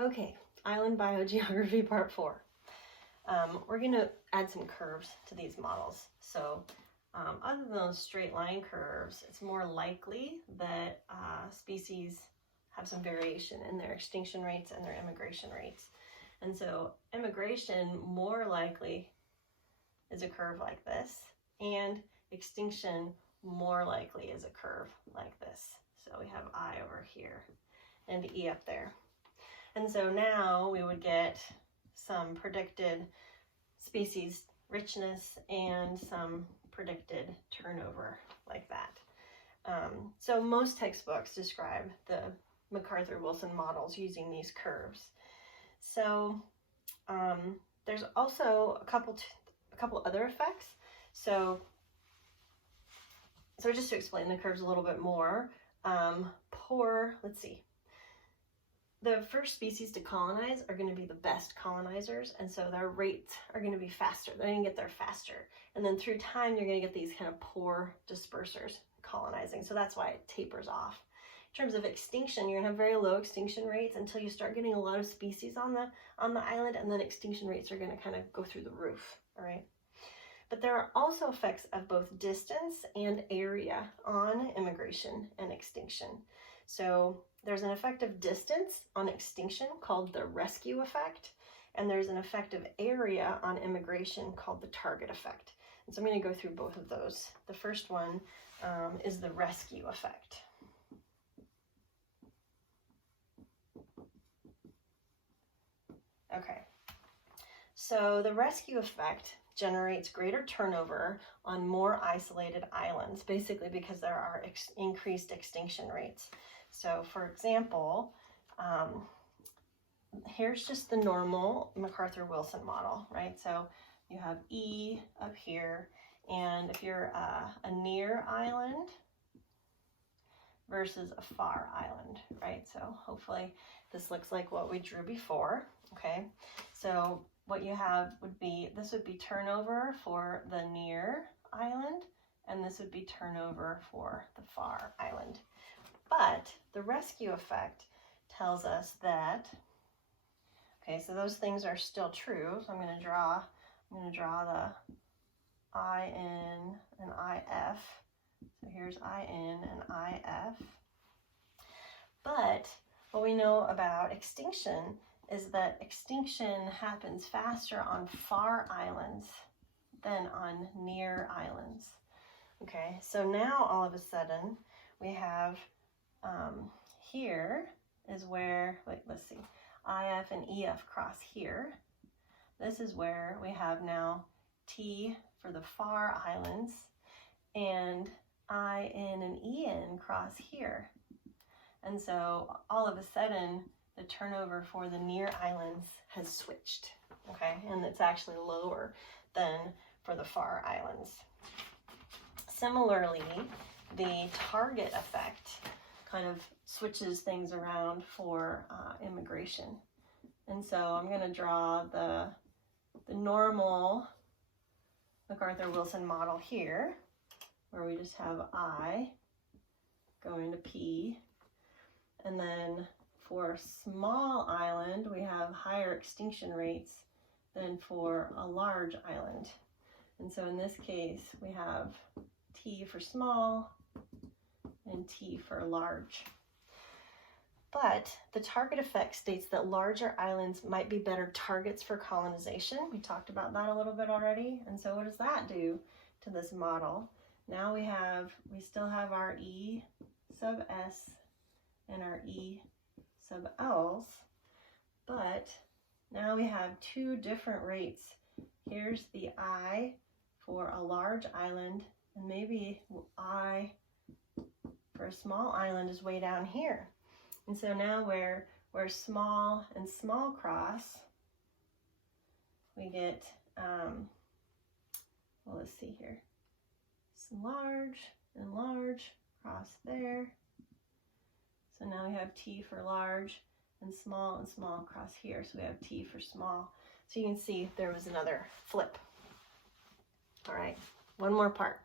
Okay, island biogeography part 4. We're going to add some curves to these models. So other than those straight line curves, it's more likely that species have some variation in their extinction rates and their immigration rates. And so immigration more likely is a curve like this, and extinction more likely is a curve like this. So we have I over here and E up there. And so now we would get some predicted species richness and some predicted turnover like that. So most textbooks describe the MacArthur-Wilson models using these curves. So there's also a couple other effects. So just to explain the curves a little bit more, let's see. The first species to colonize are going to be the best colonizers, and so their rates are going to be faster. They're going to get there faster. And then through time, you're going to get these kind of poor dispersers colonizing. So that's why it tapers off. In terms of extinction, you're going to have very low extinction rates until you start getting a lot of species on the island, and then extinction rates are going to kind of go through the roof, all right? But there are also effects of both distance and area on immigration and extinction. So there's an effect of distance on extinction called the rescue effect, and there's an effect of area on immigration called the target effect. And so I'm going to go through both of those. The first one is the rescue effect. Okay, so the rescue effect generates greater turnover on more isolated islands, basically because there are increased extinction rates. So for example, here's just the normal MacArthur-Wilson model, right? So you have E up here, and if you're a near island versus a far island, right? So hopefully this looks like what we drew before, okay? So what you have would be, this would be turnover for the near island, and this would be turnover for the far island. But the rescue effect tells us that, okay, so those things are still true. So I'm going to draw the IN and IF. So here's IN and IF. But what we know about extinction is that extinction happens faster on far islands than on near islands. Okay, so now all of a sudden we have here is where, let's see, IF and EF cross here. This is where we have now T for the far islands, and IN and EN cross here. And so all of a sudden the turnover for the near islands has switched, okay? And it's actually lower than for the far islands. Similarly, the target effect kind of switches things around for immigration. And so I'm going to draw the normal MacArthur-Wilson model here, where we just have I going to P. And then for a small island, we have higher extinction rates than for a large island. And so in this case, we have T for small and T for large. But the target effect states that larger islands might be better targets for colonization. We talked about that a little bit already. And so what does that do to this model? Now we still have our E sub S and our E sub L's, but now we have two different rates. Here's the I for a large island, and maybe I for a small island is way down here. And so now where small and small cross, we get, well, let's see here. Some large and large cross there. So now we have T for large and small cross here. So we have T for small. So you can see there was another flip. All right, one more part.